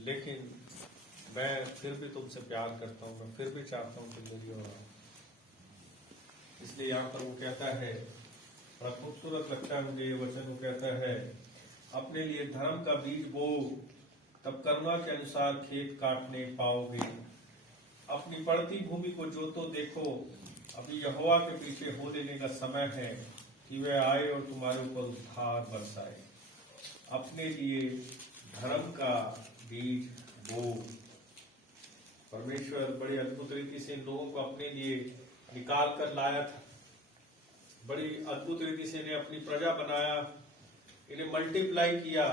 लेकिन मैं फिर भी तुमसे प्यार करता हूं, मैं फिर भी चाहता हूं कि मेरी और आओ। इसलिए यहाँ पर वो कहता है, बड़ा खूबसूरत लगता है मुझे ये वचन। वो कहता है, अपने लिए धर्म का बीज बो, तब करुणा के अनुसार खेत काटने पाओगे। अपनी पड़ती भूमि को जोतो देखो, अभी यहोवा के पीछे हो लेने का समय है कि वह आए और तुम्हारे ऊपर उद्धार बरसाए। अपने लिए धर्म का बीज बो। परमेश्वर बड़ी अद्भुत रीति से लोगों को अपने लिए निकाल कर लाया था। बड़ी अद्भुत रीति से इन्हें अपनी प्रजा बनाया, इन्हें मल्टीप्लाई किया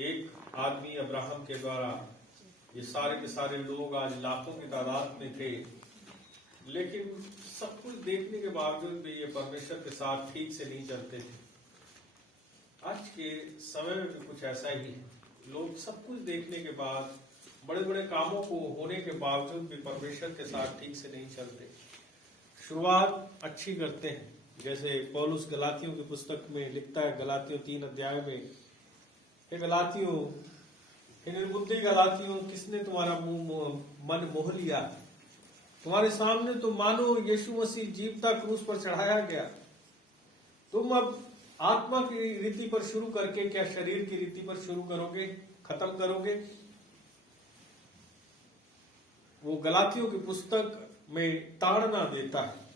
एक आदमी अब्राहम के द्वारा। ये सारे के सारे लोग आज लाखों की तादाद में थे, लेकिन सब कुछ देखने के बावजूद भी ये परमेश्वर के साथ ठीक से नहीं चलते थे। आज के समय में भी कुछ ऐसा ही है। लोग सब कुछ देखने के बाद, बड़े बड़े कामों को होने के बावजूद भी परमेश्वर के साथ ठीक से नहीं चलते। शुरुआत अच्छी करते हैं, जैसे पौलुस गलातियों की पुस्तक में लिखता है, गलातियों 3 अध्याय में, हे गलातियों, हे निर्बुद्धि गलातियों, किसने तुम्हारा मन मोह लिया? तुम्हारे सामने तो मानो यीशु मसीह जीवता क्रूस पर चढ़ाया गया। तुम अब आत्मा की रीति पर शुरू करके क्या शरीर की रीति पर शुरू करोगे, खत्म करोगे? वो गलातियों की पुस्तक में ताड़ना देता है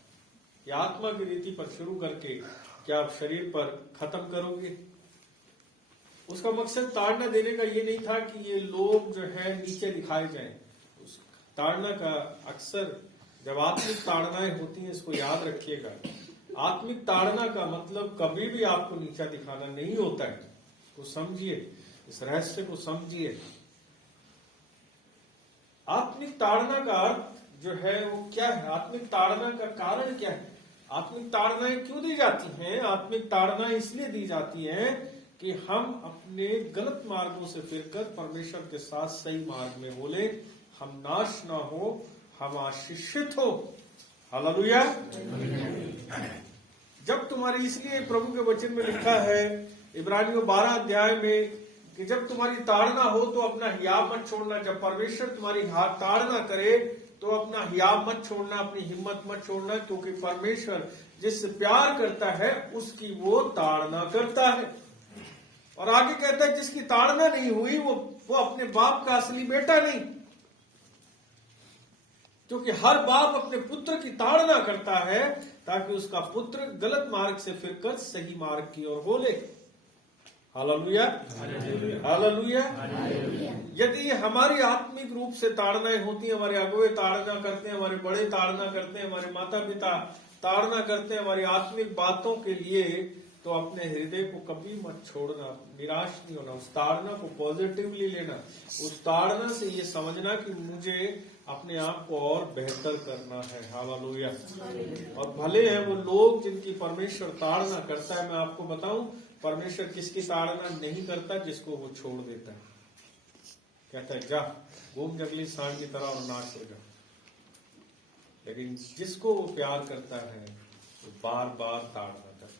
कि आत्मा की रीति पर शुरू करके क्या आप शरीर पर खत्म करोगे? उसका मकसद ताड़ना देने का ये नहीं था कि ये लोग जो है नीचे दिखाए जाएं। उस ताड़ना का अक्सर जब आत्मिक ताड़नाएं होती हैं, इसको याद रखिएगा, आत्मिक ताड़ना का मतलब कभी भी आपको नीचा दिखाना नहीं होता है। तो समझिए, इस रहस्य को समझिए। आत्मिक ताड़ना का अर्थ जो है वो क्या है? आत्मिक ताड़ना का कारण क्या है? आत्मिक ताड़नाएं क्यों दी जाती हैं? आत्मिक ताड़नाएं इसलिए दी जाती हैं कि हम अपने गलत मार्गों से फिरकर परमेश्वर के साथ सही मार्ग में बोले, हम नाश ना हो, हम आशीषित हो। हालेलुया। जब तुम्हारी, इसलिए प्रभु के वचन में लिखा है इब्रानियों 12 अध्याय में कि जब तुम्हारी ताड़ना हो तो अपना हियाव मत छोड़ना। जब परमेश्वर तुम्हारी ताड़ना करे तो अपना हियाव मत छोड़ना, अपनी हिम्मत मत छोड़ना, क्योंकि परमेश्वर जिससे प्यार करता है उसकी वो ताड़ना करता है। और आगे कहता है, जिसकी ताड़ना नहीं हुई वो अपने बाप का असली बेटा नहीं, क्योंकि हर बाप अपने पुत्र की ताड़ना करता है ताकि उसका पुत्र गलत मार्ग से फिरकर सही मार्ग की ओर बोले। Hallelujah, hallelujah. यदि हमारी आत्मिक रूप से ताड़नाएं होती हैं, हमारे अगुवे ताड़ना करते हैं, हमारे बड़े ताड़ना करते हैं, हमारे माता पिता ताड़ना करते हैं हमारी आत्मिक बातों के लिए, तो अपने हृदय को कभी मत छोड़ना, निराश नहीं होना, उस ताड़ना को पॉजिटिवली लेना, उस ताड़ना से ये समझना कि मुझे अपने आप को और बेहतर करना है। हालेलुया। और भले हैं वो लोग जिनकी परमेश्वर ताड़ना करता है। मैं आपको बताऊं, परमेश्वर किसकी ताड़ना नहीं करता? जिसको वो छोड़ देता है। कहता है जा घूम जंगली सांड की तरह और नाच हो जा। लेकिन जिसको वो प्यार करता है वो बार बार ताड़ना करता है।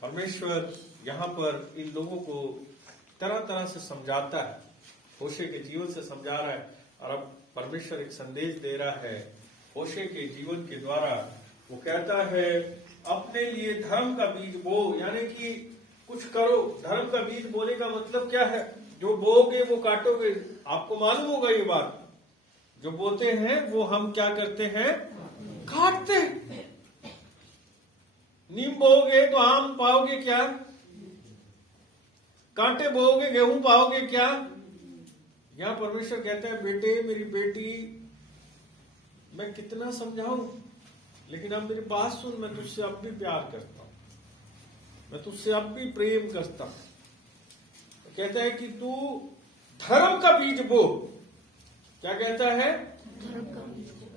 परमेश्वर यहाँ पर इन लोगों को तरह तरह से समझाता है, होशे के जीवन से समझा रहा है। और अब परमेश्वर एक संदेश दे रहा है होशे के जीवन के द्वारा। वो कहता है, अपने लिए धर्म का बीज बो, यानी कि कुछ करो। धर्म का बीज बोने का मतलब क्या है? जो बोओगे वो काटोगे। आपको मालूम होगा ये बात, जो बोते हैं वो हम क्या करते हैं? काटते। नीम बोओगे तो आम पाओगे क्या? कांटे बोओगे गेहूं पाओगे क्या? यहां परमेश्वर कहता है, बेटे मेरी बेटी, मैं कितना समझाऊं, लेकिन अब मेरी बात सुन, मैं तुझसे अब भी प्यार करता हूं, मैं तुझसे अब भी प्रेम करता हूं। तो कहता है कि तू धर्म का बीज बो। क्या कहता है?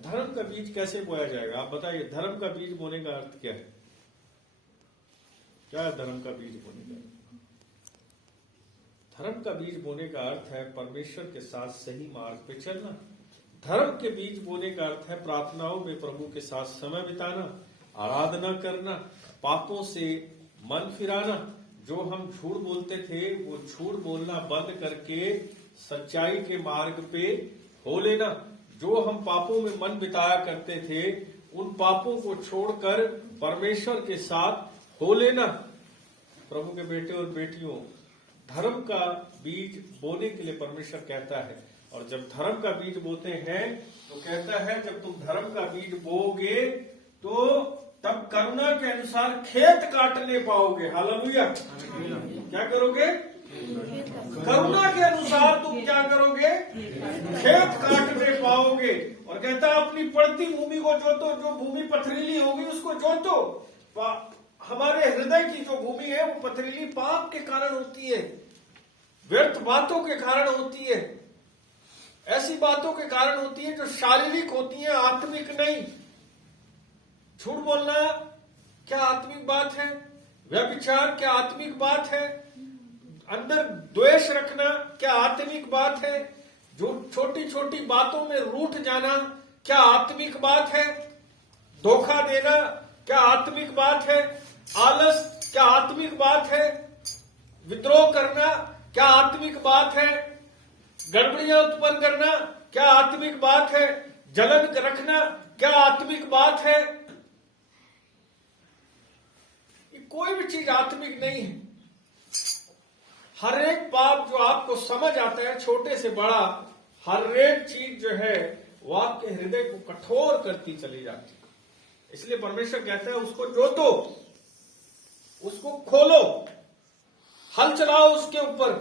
धर्म का बीज कैसे बोया जाएगा? आप बताइए, धर्म का बीज बोने का अर्थ क्या है? क्या है धर्म का बीज बोने का? धर्म का बीज बोने का अर्थ है परमेश्वर के साथ सही मार्ग पे चलना। धर्म के बीज बोने का अर्थ है प्रार्थनाओं में प्रभु के साथ समय बिताना, आराधना करना, पापों से मन फिराना। जो हम झूठ बोलते थे वो झूठ बोलना बंद करके सच्चाई के मार्ग पे हो लेना। जो हम पापों में मन बिताया करते थे, उन पापों को छोड़कर परमेश्वर के साथ हो लेना। प्रभु के बेटे और बेटियों, धर्म का बीज बोने के लिए परमेश्वर कहता है, और जब धर्म का बीज बोते हैं तो कहता है जब तुम धर्म का बीज बोओगे तो तब करुणा के अनुसार खेत काटने पाओगे। हालेलुया। क्या करोगे? करुणा के अनुसार तुम क्या करोगे? खेत काटने पाओगे। और कहता है अपनी पड़ती भूमि को जोतो, जो भूमि पथरीली होगी उसको जोतो। हमारे हृदय की जो भूमि है वो पथरीली पाप के कारण होती है, व्यर्थ बातों के कारण होती है, ऐसी बातों के कारण होती है जो शारीरिक होती है, आत्मिक नहीं। झूठ बोलना क्या आत्मिक बात है? व्यभिचार क्या आत्मिक बात है? अंदर द्वेष रखना क्या आत्मिक बात है? जो छोटी छोटी बातों में रूठ जाना क्या आत्मिक बात है? धोखा देना क्या आत्मिक बात है? आलस क्या आत्मिक बात है? विद्रोह करना क्या आत्मिक बात है? गड़बड़ियां उत्पन्न करना क्या आत्मिक बात है? जलन रखना क्या आत्मिक बात है? ये कोई भी चीज आत्मिक नहीं है। हर एक पाप जो आपको समझ आता है, छोटे से बड़ा, हर एक चीज जो है वो आपके हृदय को कठोर करती चली जाती है। इसलिए परमेश्वर कहता है उसको जोतो, उसको खोलो, हल चलाओ उसके ऊपर।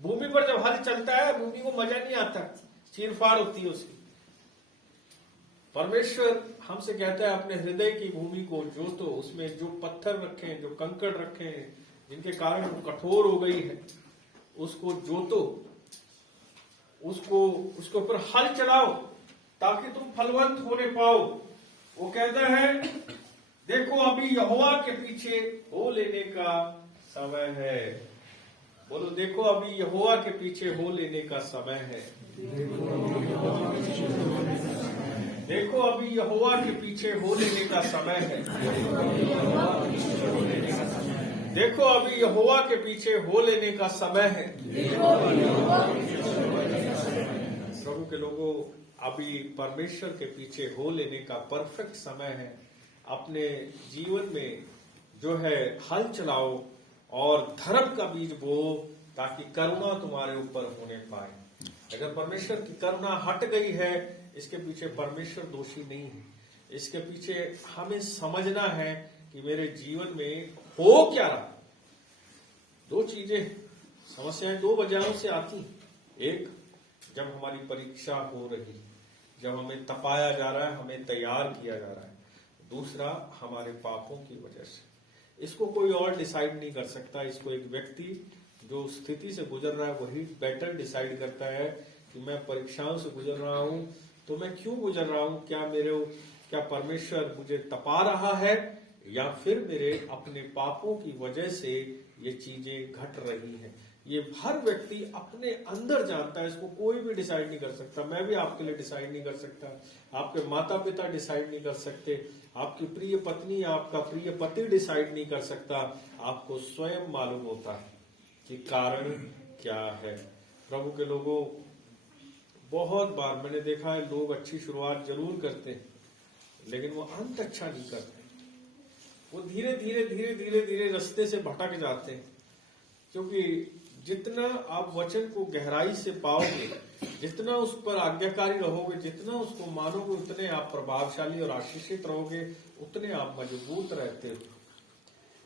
भूमि पर जब हल चलता है भूमि को मजा नहीं आता, चीरफाड़ होती है उसकी। परमेश्वर हमसे कहता है अपने हृदय की भूमि को जोतो, उसमें जो पत्थर रखे हैं, जो कंकड़ रखे हैं, जिनके कारण वो कठोर हो गई है, उसको जोतो, उसको उसके ऊपर हल चलाओ ताकि तुम फलवंत होने पाओ। वो कहता है देखो अभी यहोवा के पीछे हो लेने का समय है। बोलो देखो अभी यहोवा के पीछे हो लेने का समय है। देखो अभी यहोवा के पीछे हो लेने का समय है। देखो अभी यहोवा के पीछे हो लेने का समय है। प्रभु के लोगों, अभी परमेश्वर के पीछे हो लेने का परफेक्ट समय है। अपने जीवन में जो है हल चलाओ और धर्म का बीज बो ताकि करुणा तुम्हारे ऊपर होने पाए। अगर परमेश्वर की करुणा हट गई है, इसके पीछे परमेश्वर दोषी नहीं है। इसके पीछे हमें समझना है कि मेरे जीवन में हो क्या रहा। दो चीजें, समस्याएं दो वजहों से आती। एक, जब हमारी परीक्षा हो रही, जब हमें तपाया जा रहा है, हमें तैयार किया जा रहा है। दूसरा, हमारे पापों की वजह से। इसको कोई और डिसाइड नहीं कर सकता। इसको एक व्यक्ति जो स्थिति से गुजर रहा है वही बेटर डिसाइड करता है कि मैं परीक्षाओं से गुजर रहा हूं तो मैं क्यों गुजर रहा हूं। क्या परमेश्वर मुझे तपा रहा है या फिर मेरे अपने पापों की वजह से ये चीजें घट रही हैं। ये हर व्यक्ति अपने अंदर जानता है। इसको कोई भी डिसाइड नहीं कर सकता। मैं भी आपके लिए डिसाइड नहीं कर सकता, आपके माता पिता डिसाइड नहीं कर सकते, आपकी प्रिय पत्नी, आपका प्रिय पति डिसाइड नहीं कर सकता। आपको स्वयं मालूम होता है कि कारण क्या है। प्रभु के लोगों, बहुत बार मैंने देखा है लोग अच्छी शुरुआत जरूर करते हैं लेकिन वो अंत अच्छा नहीं करते। वो धीरे धीरे धीरे धीरे धीरे रास्ते से भटक जाते हैं। क्योंकि जितना आप वचन को गहराई से पाओगे, जितना उस पर आज्ञाकारी रहोगे, जितना उसको मानोगे, उतने आप प्रभावशाली और आशीषित रहोगे, उतने आप मजबूत रहते हो।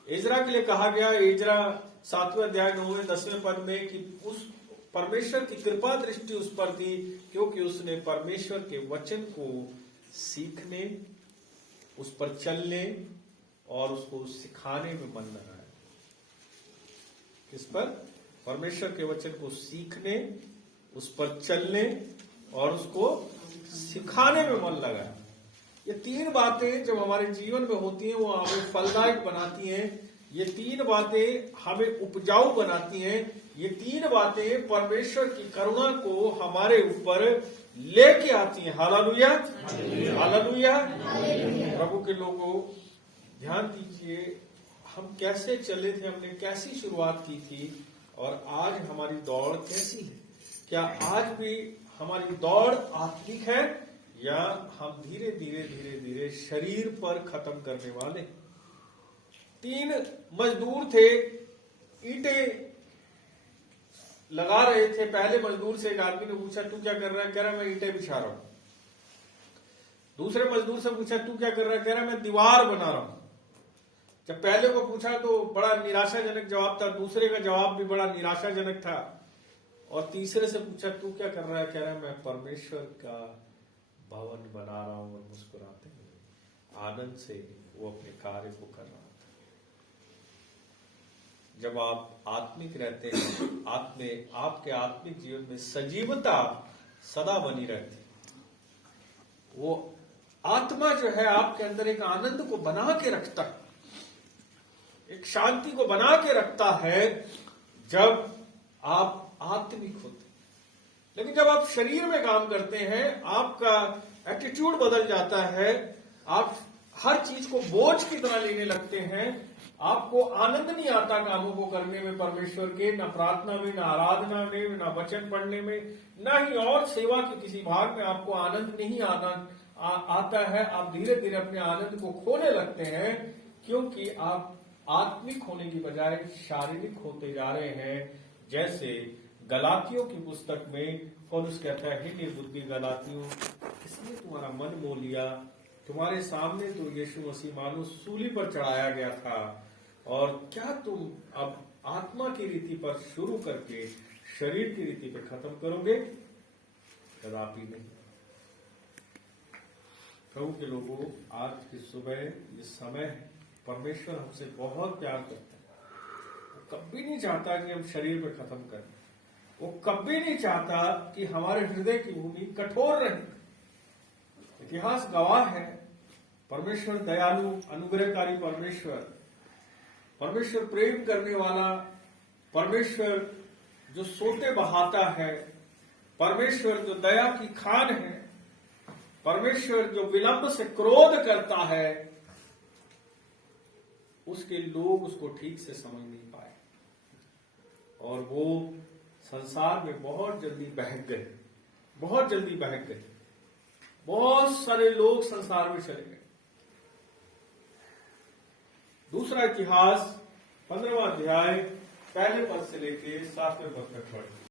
इजरा के लिए कहा गया, इजरा 7वें अध्याय 9वें 10वें पद में, कि उस परमेश्वर की कृपा दृष्टि उस पर थी क्योंकि उसने परमेश्वर के वचन को सीखने, उस पर चलने और उसको सिखाने में मन लगाया। किस पर? परमेश्वर के वचन को सीखने, उस पर चलने और उसको सिखाने में मन लगाया। ये तीन बातें जब हमारे जीवन में होती हैं वो हमें फलदायक बनाती हैं। ये तीन बातें हमें उपजाऊ बनाती हैं। ये तीन बातें परमेश्वर की करुणा को हमारे ऊपर लेके आती हैं। Hallelujah, hallelujah. प्रभु के लोगों, ध्यान दीजिए हम कैसे चले थे, हमने कैसी शुरुआत की थी और आज हमारी दौड़ कैसी है। क्या आज भी हमारी दौड़ आत्मिक है या हम धीरे धीरे धीरे धीरे शरीर पर खत्म करने वाले? 3 मजदूर थे, ईंटें लगा रहे थे। पहले मजदूर से एक आदमी ने पूछा तू क्या कर रहा है? कह रहा मैं ईंटें बिछा रहा हूं। दूसरे मजदूर से पूछा तू क्या कर रहा है? कह रहा मैं दीवार बना रहा हूं। जब पहले को पूछा तो बड़ा निराशाजनक जवाब था, दूसरे का जवाब भी बड़ा निराशाजनक था, और तीसरे से पूछा तू क्या कर रहा है? कह रहा है मैं परमेश्वर का भवन बना रहा हूं। और मुस्कुराते हुए आनंद से वो अपने कार्य को कर रहा था। जब आप आत्मिक रहते हैं, आपके आत्मिक जीवन में सजीवता सदा बनी रहती है। वो आत्मा जो है आपके अंदर एक आनंद को बना के रखता है, एक शांति को बना के रखता है जब आप आत्मिक होते हैं। लेकिन जब आप शरीर में काम करते हैं, आपका एटीट्यूड बदल जाता है, आप हर चीज को बोझ की तरह लेने लगते हैं, आपको आनंद नहीं आता कामों को करने में परमेश्वर के, ना प्रार्थना में, ना आराधना में, ना वचन पढ़ने में, ना ही और सेवा के किसी भाग में आपको आनंद नहीं आता है। आप धीरे धीरे अपने आनंद को खोने लगते हैं, क्योंकि आप आत्मिक होने की बजाय शारीरिक होते जा रहे हैं। जैसे गलातियों की पुस्तक में पौलुस कहता है, हे निर्बुद्धि गलातियों, इसने तुम्हारा मन मोह लिया, तुम्हारे सामने तो यीशु मसीह मानो सूली पर चढ़ाया गया था, और क्या तुम अब आत्मा की रीति पर शुरू करके शरीर की रीति पर खत्म करोगे? कदापि नहीं। प्रभु के लोगों, आज की सुबह ये समय है, परमेश्वर हमसे बहुत प्यार करता है। वो कभी नहीं चाहता कि हम शरीर पे खत्म करें। वो कभी नहीं चाहता कि हमारे हृदय की भूमि कठोर रहे। इतिहास गवाह है, परमेश्वर दयालु, अनुग्रहकारी परमेश्वर प्रेम करने वाला, परमेश्वर जो सोते बहाता है, परमेश्वर जो दया की खान है, परमेश्वर जो विलंब से क्रोध करता है, उसके लोग उसको ठीक से समझ नहीं पाए, और वो संसार में बहुत जल्दी बहक गए। बहुत सारे लोग संसार में चले गए। दूसरा इतिहास 15वां अध्याय पहले पद से लेके 7वें पद तक पढ़े।